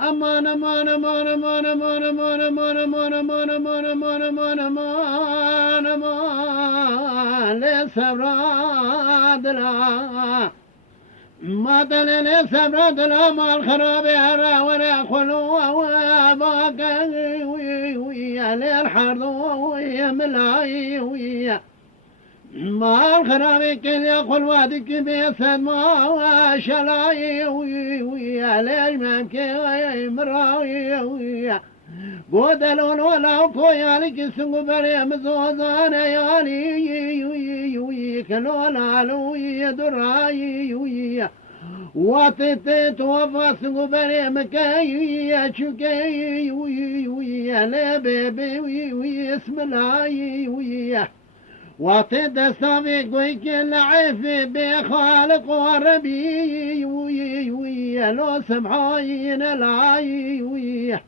امان امان امان امان امان امان امان امان امان امان امان امان امان امان لسبراد لا ما دلل سبراد لا ما الخراب يرى ولا خلو واباك ويا للحرب ويا ملاي ويا ما الخرابي كل يقول وادك بيسد ما شلاي ويا ليش ممكن مراي ويا بودلون ولا كويا لك سنو بري مزوزان يالي ويا كلولا لوي دراي ويا واتت توفى سنو بري مكاي شكاي ويا لا بيبي ويا اسم لاي ويا وطد صفيق ويكل عفي بخالق وربي ويا لو سمحاين العاي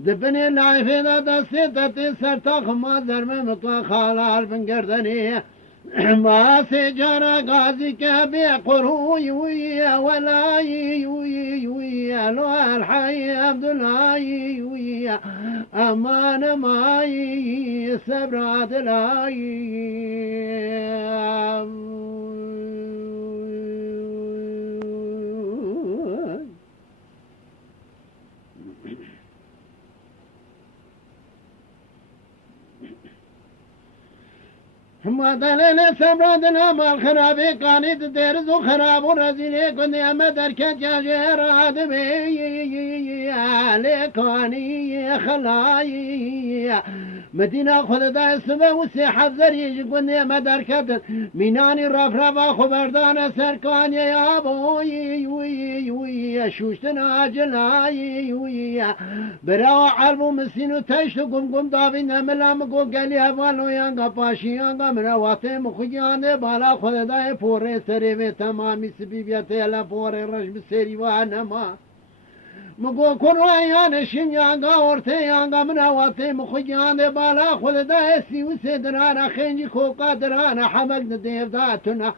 دبن العفي ذا دستة سرتخ ما زرم مطلق خالار بن قردني ما سجر غازي كبي قروي ويا ولاي ويا لو الحي عبد الله ويا امان ماي سبرات لاي ما دلل سبرادنا ما الخرابي قانيد ديرز وخراب ورزيني كن يا مدركت يا جير عدمي عليكاني خلاي مدينة خذ دا السما وسيحة ذريج كن يا مدركت ميناني رفرفا خبردان سركان يا ابوي وي شوشتنا جلاي وي براو عربو مسينو تشتو قم دابين ملام قو قلي افوالو يانغا باشي يانغا مرواتي مخياني بالا خود داي پوري سري و تمامي سبيبيتي لا پوري رش بسري وانما مگو کنو ایان شنیانگا ورته یانگا مرواتي مخياني بالا خود داي سيو سدرانا خنجي خوقا درانا حمق نديف داتنا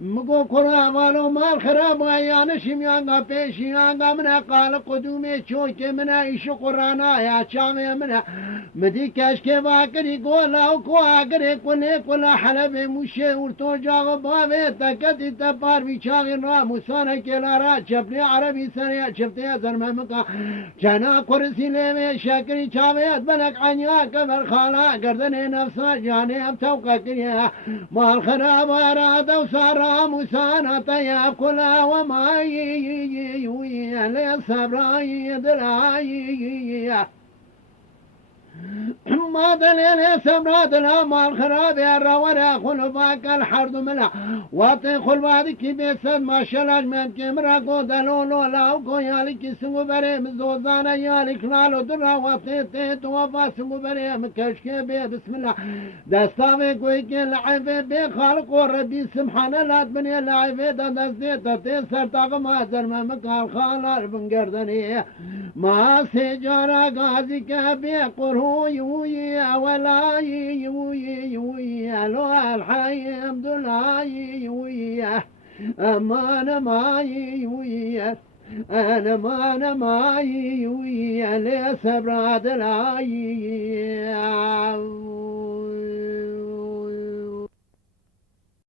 مگو کرا والو مال خراب ایان شمیانگا پیشیانگا منا قال قدومی چوک منا ایش قرانا یا چامه منا مدی کشک واکری گولا و کواکری کلی کلا حلب موشه ورتو جاغ باوی تکتی تپار بیچاغی را موسانه کلارا چپلی عربی سریا چپتی زرممکا جنا کرسی لیوی شکری چاویت بلک عنیا کبر خالا گردن نفسا جانی اب توقع کریا مال خراب ارادا و سارا موسانا تیاب کلا و مایی وی صبرای دلائی ما دليل سمرات الأمال خراب يا الرواري خل باك الحرد ملا واطي خل بادك بيسد ما شلاج من كمرا قو دلولو لاو كو يالك سنو بري مزوزانا يالك نالو درا واطي تيت وفا سنو بري مكشكي بي بسم الله دستاوي كوي كي لعيفي بي خالق وربي سبحانه لا تبني لعيفي دا دستيتا تيسر طاقما زرما مكال خالار بنقردني ما سجارا غازي كبي قرهو يوي ولاي يوي لو الحي عبد الله يوي امان ماي يوي انا ماي يوي لسبراد لاي